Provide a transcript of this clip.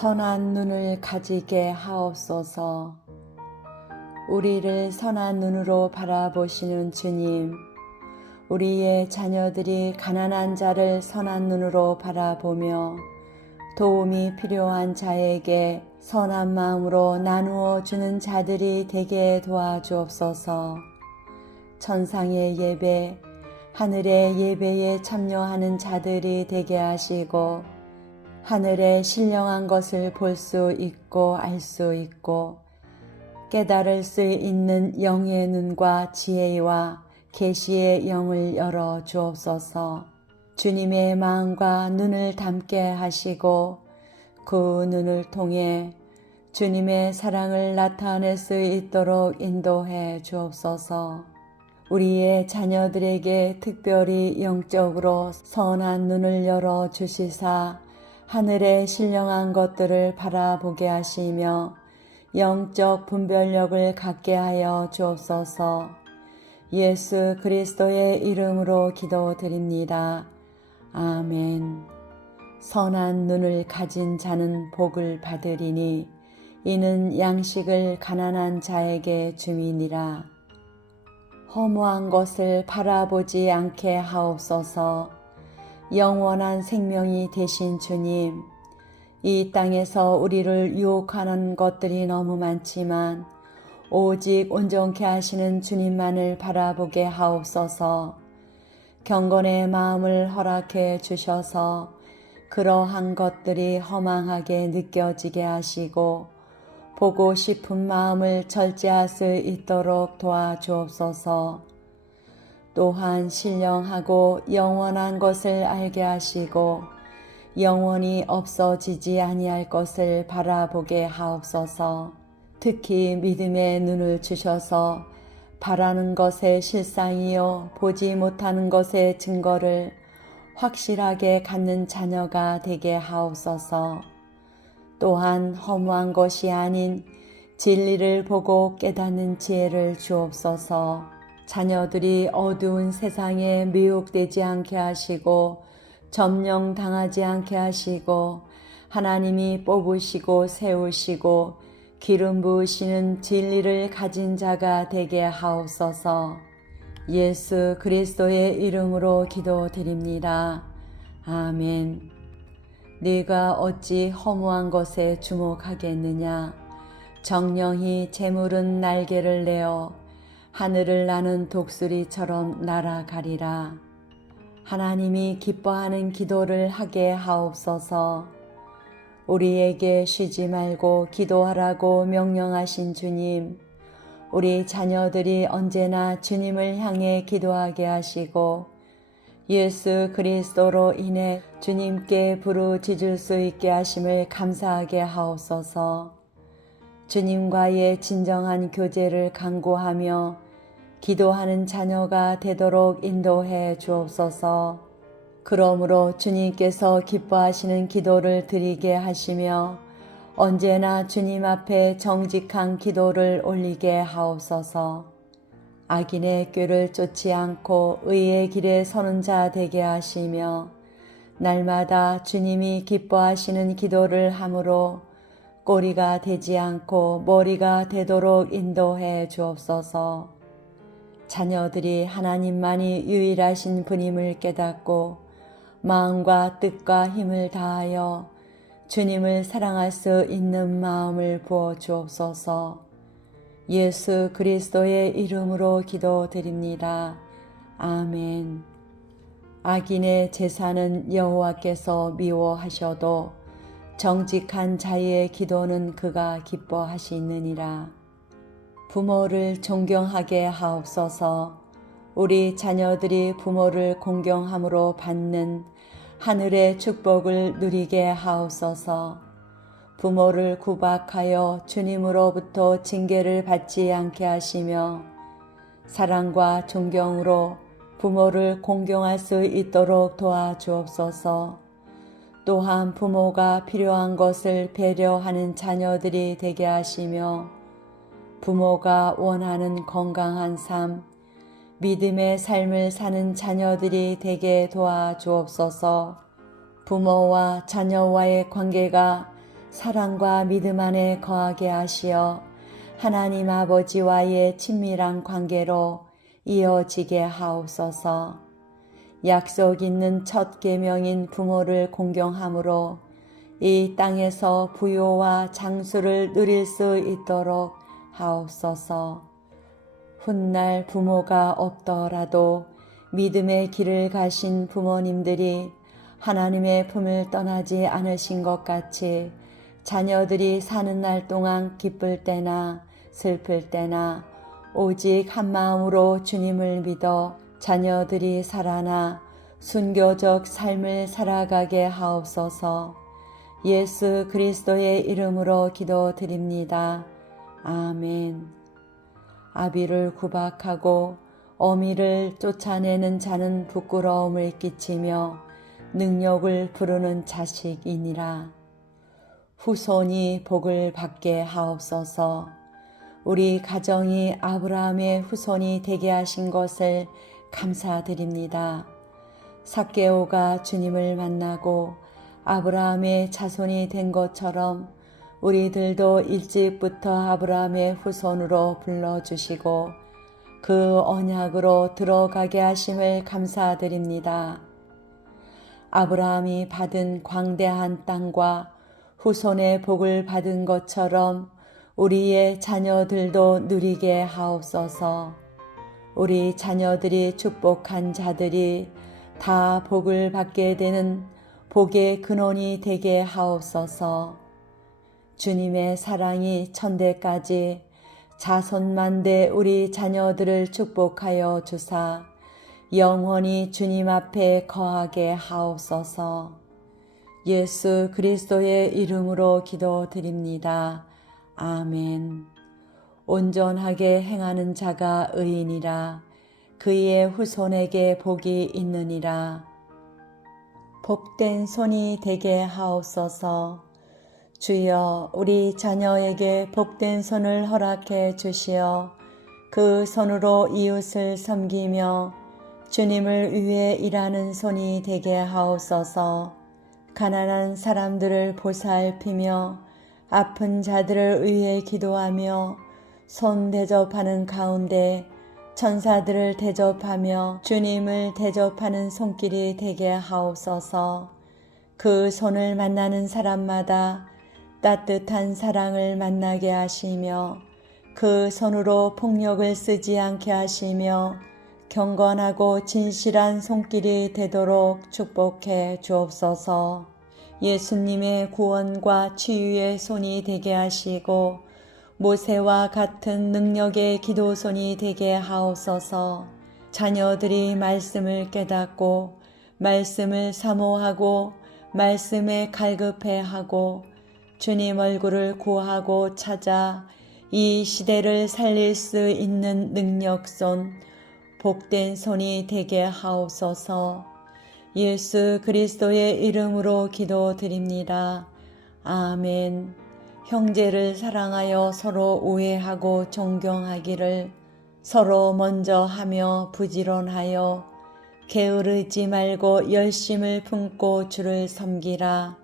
선한 눈을 가지게 하옵소서. 우리를 선한 눈으로 바라보시는 주님, 우리의 자녀들이 가난한 자를 선한 눈으로 바라보며 도움이 필요한 자에게 선한 마음으로 나누어 주는 자들이 되게 도와주옵소서. 천상의 예배, 하늘의 예배에 참여하는 자들이 되게 하시고 하늘의 신령한 것을 볼 수 있고 알 수 있고 깨달을 수 있는 영의 눈과 지혜와 계시의 영을 열어 주옵소서. 주님의 마음과 눈을 담게 하시고 그 눈을 통해 주님의 사랑을 나타낼 수 있도록 인도해 주옵소서. 우리의 자녀들에게 특별히 영적으로 선한 눈을 열어 주시사 하늘의 신령한 것들을 바라보게 하시며 영적 분별력을 갖게 하여 주옵소서. 예수 그리스도의 이름으로 기도드립니다. 아멘. 선한 눈을 가진 자는 복을 받으리니 이는 양식을 가난한 자에게 주민이라. 허무한 것을 바라보지 않게 하옵소서. 영원한 생명이 되신 주님, 이 땅에서 우리를 유혹하는 것들이 너무 많지만 오직 온전케 하시는 주님만을 바라보게 하옵소서. 경건의 마음을 허락해 주셔서 그러한 것들이 허망하게 느껴지게 하시고 보고 싶은 마음을 절제할 수 있도록 도와주옵소서. 또한 신령하고 영원한 것을 알게 하시고 영원히 없어지지 아니할 것을 바라보게 하옵소서. 특히 믿음의 눈을 주셔서 바라는 것의 실상이요 보지 못하는 것의 증거를 확실하게 갖는 자녀가 되게 하옵소서. 또한 허무한 것이 아닌 진리를 보고 깨닫는 지혜를 주옵소서. 자녀들이 어두운 세상에 미혹되지 않게 하시고 점령 당하지 않게 하시고 하나님이 뽑으시고 세우시고 기름 부으시는 진리를 가진 자가 되게 하옵소서. 예수 그리스도의 이름으로 기도드립니다. 아멘. 네가 어찌 허무한 것에 주목하겠느냐? 정령이 재물은 날개를 내어 하늘을 나는 독수리처럼 날아가리라. 하나님이 기뻐하는 기도를 하게 하옵소서. 우리에게 쉬지 말고 기도하라고 명령하신 주님, 우리 자녀들이 언제나 주님을 향해 기도하게 하시고 예수 그리스도로 인해 주님께 부르짖을 수 있게 하심을 감사하게 하옵소서. 주님과의 진정한 교제를 강구하며 기도하는 자녀가 되도록 인도해 주옵소서. 그러므로 주님께서 기뻐하시는 기도를 드리게 하시며 언제나 주님 앞에 정직한 기도를 올리게 하옵소서. 악인의 꾀를 쫓지 않고 의의 길에 서는 자 되게 하시며 날마다 주님이 기뻐하시는 기도를 함으로 꼬리가 되지 않고 머리가 되도록 인도해 주옵소서. 자녀들이 하나님만이 유일하신 분임을 깨닫고 마음과 뜻과 힘을 다하여 주님을 사랑할 수 있는 마음을 부어 주옵소서. 예수 그리스도의 이름으로 기도드립니다. 아멘. 악인의 제사는 여호와께서 미워하셔도 정직한 자의 기도는 그가 기뻐하시느니라. 부모를 존경하게 하옵소서. 우리 자녀들이 부모를 공경함으로 받는 하늘의 축복을 누리게 하옵소서. 부모를 구박하여 주님으로부터 징계를 받지 않게 하시며 사랑과 존경으로 부모를 공경할 수 있도록 도와주옵소서. 또한 부모가 필요한 것을 배려하는 자녀들이 되게 하시며 부모가 원하는 건강한 삶, 믿음의 삶을 사는 자녀들이 되게 도와주옵소서. 부모와 자녀와의 관계가 사랑과 믿음 안에 거하게 하시어 하나님 아버지와의 친밀한 관계로 이어지게 하옵소서. 약속 있는 첫 계명인 부모를 공경함으로 이 땅에서 부요와 장수를 누릴 수 있도록 하옵소서. 훗날 부모가 없더라도 믿음의 길을 가신 부모님들이 하나님의 품을 떠나지 않으신 것 같이 자녀들이 사는 날 동안 기쁠 때나 슬플 때나 오직 한 마음으로 주님을 믿어 자녀들이 살아나 순교적 삶을 살아가게 하옵소서 예수 그리스도의 이름으로 기도드립니다. 아멘. 아비를 구박하고 어미를 쫓아내는 자는 부끄러움을 끼치며 능력을 부르는 자식이니라. 후손이 복을 받게 하옵소서. 우리 가정이 아브라함의 후손이 되게 하신 것을 감사드립니다. 사케오가 주님을 만나고 아브라함의 자손이 된 것처럼 우리들도 일찍부터 아브라함의 후손으로 불러주시고 그 언약으로 들어가게 하심을 감사드립니다. 아브라함이 받은 광대한 땅과 후손의 복을 받은 것처럼 우리의 자녀들도 누리게 하옵소서. 우리 자녀들이 축복한 자들이 다 복을 받게 되는 복의 근원이 되게 하옵소서. 주님의 사랑이 천대까지 자손만대 우리 자녀들을 축복하여 주사 영원히 주님 앞에 거하게 하옵소서. 예수 그리스도의 이름으로 기도드립니다. 아멘. 온전하게 행하는 자가 의인이라 그의 후손에게 복이 있느니라. 복된 손이 되게 하옵소서. 주여 우리 자녀에게 복된 손을 허락해 주시어 그 손으로 이웃을 섬기며 주님을 위해 일하는 손이 되게 하옵소서. 가난한 사람들을 보살피며 아픈 자들을 위해 기도하며 손 대접하는 가운데 천사들을 대접하며 주님을 대접하는 손길이 되게 하옵소서. 그 손을 만나는 사람마다 따뜻한 사랑을 만나게 하시며 그 손으로 폭력을 쓰지 않게 하시며 경건하고 진실한 손길이 되도록 축복해 주옵소서. 예수님의 구원과 치유의 손이 되게 하시고 모세와 같은 능력의 기도손이 되게 하옵소서. 자녀들이 말씀을 깨닫고 말씀을 사모하고 말씀에 갈급해하고 주님 얼굴을 구하고 찾아 이 시대를 살릴 수 있는 능력손 복된 손이 되게 하옵소서. 예수 그리스도의 이름으로 기도드립니다. 아멘. 형제를 사랑하여 서로 우애하고 존경하기를 서로 먼저 하며 부지런하여 게으르지 말고 열심을 품고 주를 섬기라.